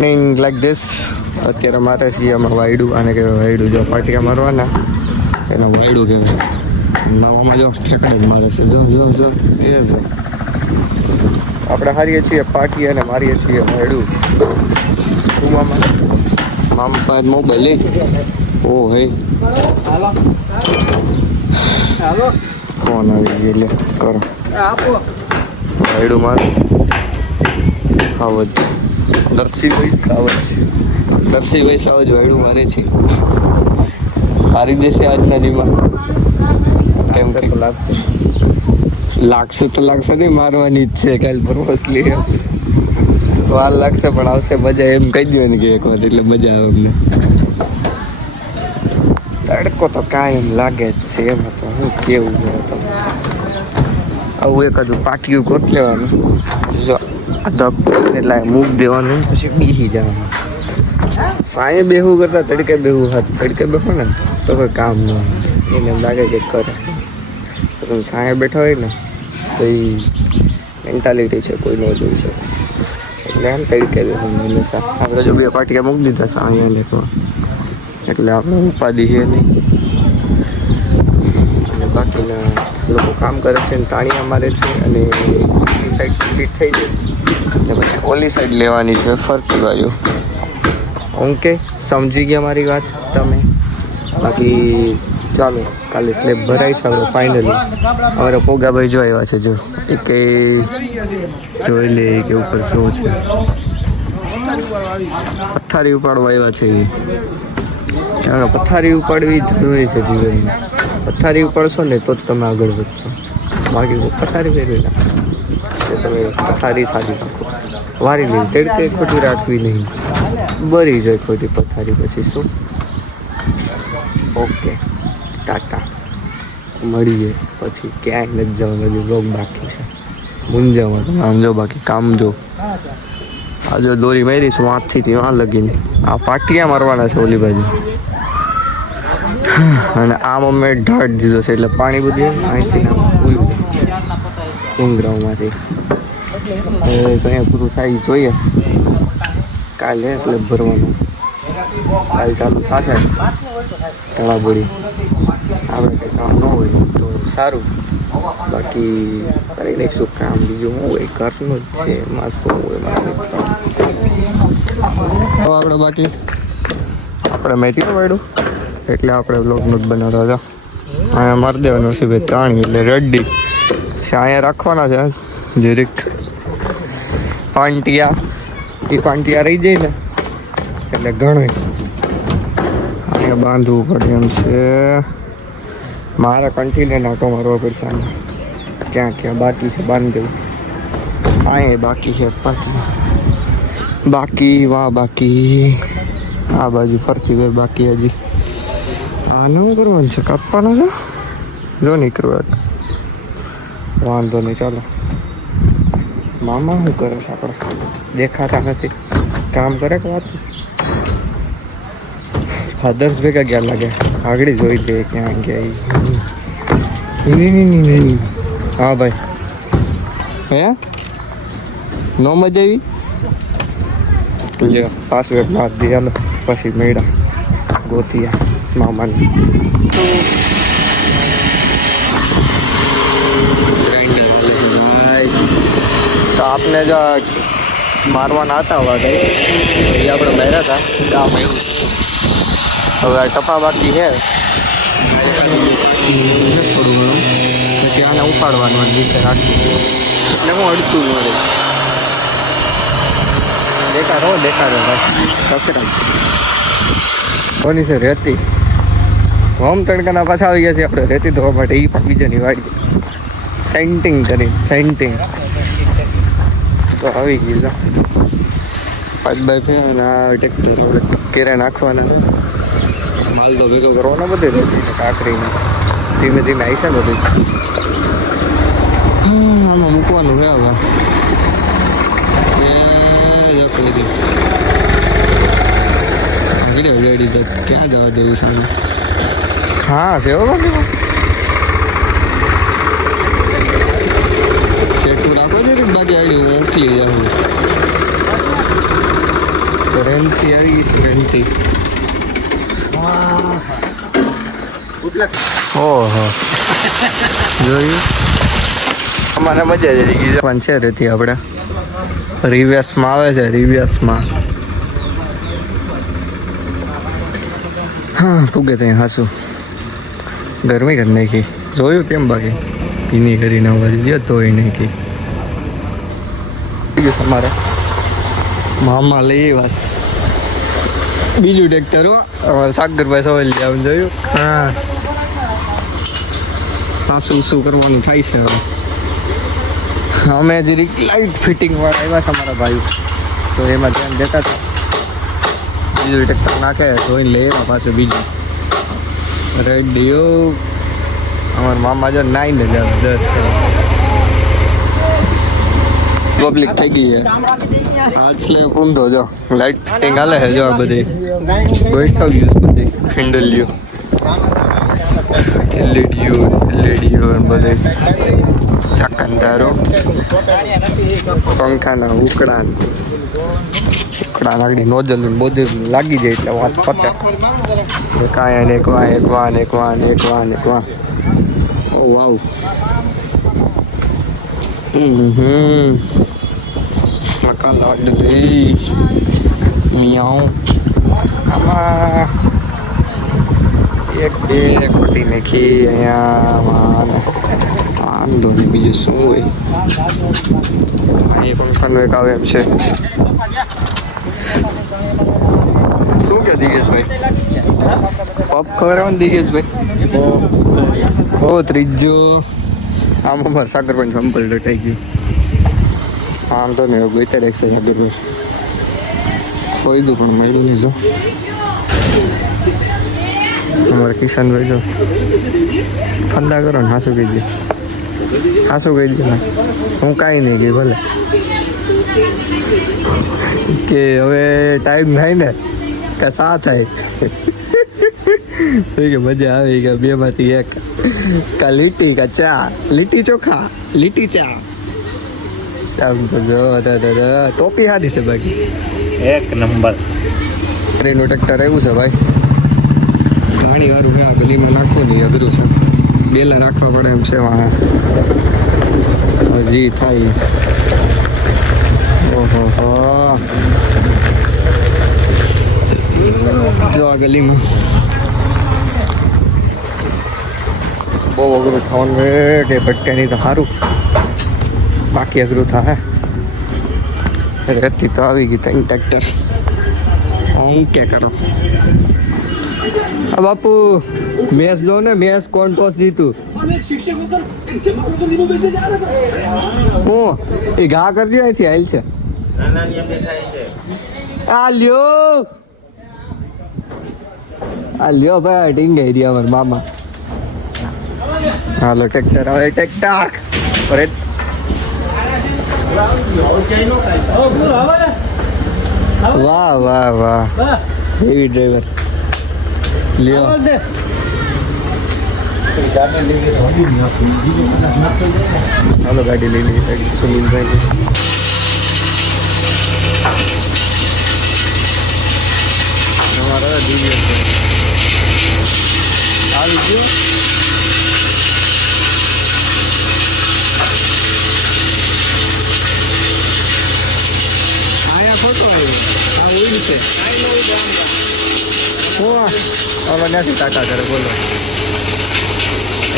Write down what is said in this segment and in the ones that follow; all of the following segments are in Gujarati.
લાઈક ધીસ અત્યારે મારે છીએ આમાં વાયડું આને કહેવાય વાયડું જો પાટિયા મારવાના એના વાયડું કહેવાય નવામાં જો ઠેકડે જ મારે છે જો જો જો એ છે આપણે હારીએ છીએ પાટિયા અને મારીએ છીએ વાયડું સુવામાં મામા પાસે મોબાઈલ ઓ હે ફોન આવી ગયો લે કરો વાયડું મારે આવજ દર્શીભાઈ સાવજ વાયડું મારે છે મારી દેશે આજના દીમાં કેમ કે લાગશે તો લાગશે નહીં મારવાની જ છે કાલ પરમસલી વાર લાગશે પણ આવશે મજા એમ કહી દો ને કે એક વાર એટલે મજા આવે અમને તડકો તો કાયમ લાગે જ છે એમાં તો હું કેવું આવું એક હજુ પાટિયું ગોત લેવાનું જો એટલે મૂક દેવાનું પછી બીસી જવાનું સાંજે બેહું કરતા તડકે બેહું હાથ તડકે બેઠો ને તો કોઈ કામ ન એને એમ લાગે કે કરે તમે સાંજે બેઠા હોય ને તો એ મેન્ટાલિટી છે કોઈ ન જોઈ શકે એટલે આમ તડકે બેહું હંમેશા આપણે જો બે પાટિયા મૂકી દીધા સાંજે લેખવા એટલે આપણે ઉપાધિ છે નહીં અને બાકીના લોકો કામ કરે છે ને તાળીયા મારે છે અને એ સાઈડ કમ્પ્લીટ થઈ જાય ને પછી ઓલી સાઈડ લેવાની છે ફરતી બાજુ ઓકે સમજી ગયા મારી વાત તમે બાકી ચાલો કાલે સ્લેબ ભરાય છે આપણે ફાઇનલી અમારા પોગાભાઈ જો આવ્યા છે જો એ કંઈ જોઈ લે કે ઉપર શું છે પથ્થારી ઉપાડવા આવ્યા છે એ ચાલો પથ્થારી ઉપાડવી જરૂરી છે જીવનમાં પથ્થારી ઉપાડશો ને તો જ તમે આગળ વધશો બાકી પથ્થારી ફેરવી નાખશો તો તમે પથ્થારી સાદી રાખો વારી લેવી તડકે ખોટી રાખવી નહીં બરી જાય ખોટી પથ્થારી પછી શું ઓકે ટાટા મળીએ પછી ક્યાંય નથી જવાનું હજુ રોગ બાકી છે મૂંઝામાં તમે આમ જો બાકી કામ જો આ જો દોરી મારીશું હાથથી ત્યાં લગીને આ પાટિયા મારવાના છે ઓલી બાજુ અને આમ અમે ઢાળ દીધો છે એટલે પાણી બધું અહીંથી કુંગરાઓમાંથી હવે કંઈ પૂરું થાય જોઈએ કાલે સ્લેબ ભરવાનું કાલ ચાલુ થશે તળાબોડી આપણે કંઈ કામ ન હોય તો સારું બાકી કરી લઈશું કામ બીજું શું હોય ઘરનું જ છે એમાં શું હોય મારા મિત્રો આપણે બાકી આપણે મેથી વાળ્યું એટલે આપણે બ્લોગનું જ બનાવતા હતા અહીંયા મારી દેવાનું છે ભાઈ ત્રાણી એટલે રેડી છે અહીંયા રાખવાના છે જીરીક પાંટિયા એ પાંટિયા રહી જાય ને એટલે ઘણું અહીંયા બાંધવું પડે એમ છે મારે કન્ટિન્યુ નાટો મારવો પડશે આને ક્યાં ક્યાં બાકી છે બાંધી દેવું અહીંયા બાકી છે બાકી વાહ બાકી આ બાજુ ફરતી હોય બાકી હજી આને શું કરવાનું છે કાપવાનું છે જો નહીં કરવા વાંધો નહીં ચાલો મામા શું કરે છે આપણે દેખાતા નથી કામ કરે કે વાત ફાધર્સ ભેગા ગયા લાગે આગળ જોઈ લે ક્યાં ગયા હા ભાઈ હે નો મજા આવી પાસવર્ડ નાખ દે હાલો પછી મેળા ગોતિયા મામાને તો આપને જો મારવાના હતા વાગે એ આપણે માર્યા હતા કામ એવું હવે આ ટપા બાકી છે થોડું ઘણું પછી આને ઉપાડવાનું નીચે રાખી એટલે હું અડતું મળે દેખાડો ભાઈ કોની છે રેતી હોમ તડકાના પાછા આવી ગયા છે આપણે રેતી ધોવા માટે એ પણ બીજાની વાડી સેન્ટિંગ કરી સેન્ટિંગ તો આવી ગયું 5x5 અને આ ટ્રેક્ટર કેરે નાખવાના માલ તો ભેગો કરવાનો બધે રેતી કાકરીને ધીમે ધીમે આવી છે બધું આમાં મૂકવાનું છે હવે ક્યાં જવા દેવું છે હા સેવા બાકી સેટું રાખો છે બાકી આડી હું ઉઠી જાઉં રેન્તી આવી છે રેન્તી. ઓહો જોયું અમારે મજા જ આવી ગઈ પણ છે રેતી આપણે રિવ્યાસમાં આવે છે રિવ્યાસમાં. હા પૂગે ત્યાં હાસું ગરમી કરી નાખી જોયું કેમ બાકી ભીની કરીને અવાજ દે તોય નાખી અમારે મામા લઈ વાસ બીજું ટ્રેક્ટર અમારે સાગરભાઈ સવાલ આવું જોયું. હા પાછું શું કરવાનું થાય છે હવે. અમે જરીક લાઇટ ફિટિંગ વાળા આવ્યા છે અમારા ભાઈ તો એમાં ધ્યાન દેતા હતા. બીજું ટ્રેક્ટર નાખે જોઈને લઈ આવ્યા પાછું બીજું રેડિયો અમારા મામા જો નાઈને જ આવે 10 પબ્લિક થઈ ગઈ છે આછલે ઊંધો જો લાઇટિંગ હાલે છે જો આ બધી ગોઠવ્યું બધી ખીંડલીઓ એલઈડીઓ બધે ચાકંદારો પંખાના ઉકળા લાગડી નોજલ બધું લાગી જાય એટલે વાત પતે. કાંઈ એક વાન ઓ વાવ મકા લાડલી મિયાઉ આમાં એક બે ખોટી નાખી અહીંયા વાંધો નહીં બીજું શું હોય. અહીં પંખાનો એક આવે એમ છે. શું કે દિગેશભાઈ પપ ખવડાવવાનું દિગેશભાઈ ઓ ત્રીજો આમ અમારે સાગરભાઈ સંપલ રટાઈ ગયું. વાંધો નહીં હવે ગોઈતા રહેશે સાગરભાઈ ખોઈ દઉં પણ મળ્યું નહીં જો અમારે કિશનભાઈ જો ઠંડા કરો ને હાસું કહી દે હું કાંઈ નહીં કહી ભલે કે હવે ટાઈમ થાય ને કે સા થાય કે મજા આવી કે બેમાંથી એક કા લીટી કા ચા લીટી ચોખા લીટી ચા સામ તો જો ટોપી હારી છે બાકી એક નંબર ટ્રેનનું ટ્રેક્ટર આવ્યું છે ભાઈ ઘણી વારું ગયા ગલીમાં નાખવું નહીં અઘરું છે બેલા રાખવા પડે એમ છે વાહ હજી થાય ઓહો જો આ ગલીમાં બહુ અઘરું થવાનું કે ભટકાની તો સારું બાકી અઘરું થાય રેતી તો આવી ગઈ ત્રણ ટ્રેક્ટર હું કે કરો આ બાપુ મેચ જો ને મેચ કોણ ટોસ જીતું હું એ ઘા કરજો અહીંથી હાલ છે આ લ્યો ભાઈ ટીંગાઈ રહ્યા અમારા મામા. હાલો ટ્રેક્ટર આવે ટેકટાક અરે વાહ હેવી ડ્રાઈવર લ્યો હાલો ગાડી લઈ લઈ સાઈડ સુનિલભાઈ અમારા દિવ્ય આવી ગયો ફોટો આવ્યો આ ઉઈ છે ઓલો નથી ટાટા કરે બોલો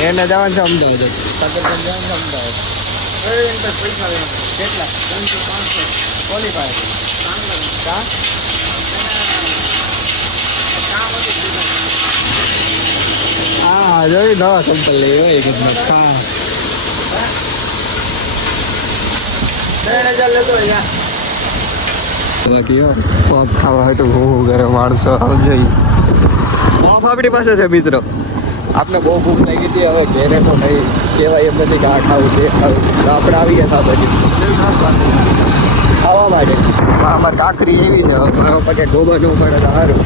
એને જવાનું છે અમદાવાદ સાગરભાઈ જવાનું છે અમદાવાદ કેટલા 300-500 ક્વોલિફાય હા જોઈ નવા સંપલ લઈ હોય કિસ્મત હા 3000 લેતો બાકી પપ ખાવા હોય તો બહુ ઘરે માણસો આવજો પપ આપણી પાસે છે મિત્રો આપણે બહુ ભૂખ લાગી હતી હવે ઘેરે તો નહીં કહેવાય એમ નથી કે આ ખાવું તે ખાવું તો આપણે આવી ગયા 7 વાગે ખાવા માટે અમારે કાકરી એવી છે હવે પગે ડોબા ન પડે તો સારું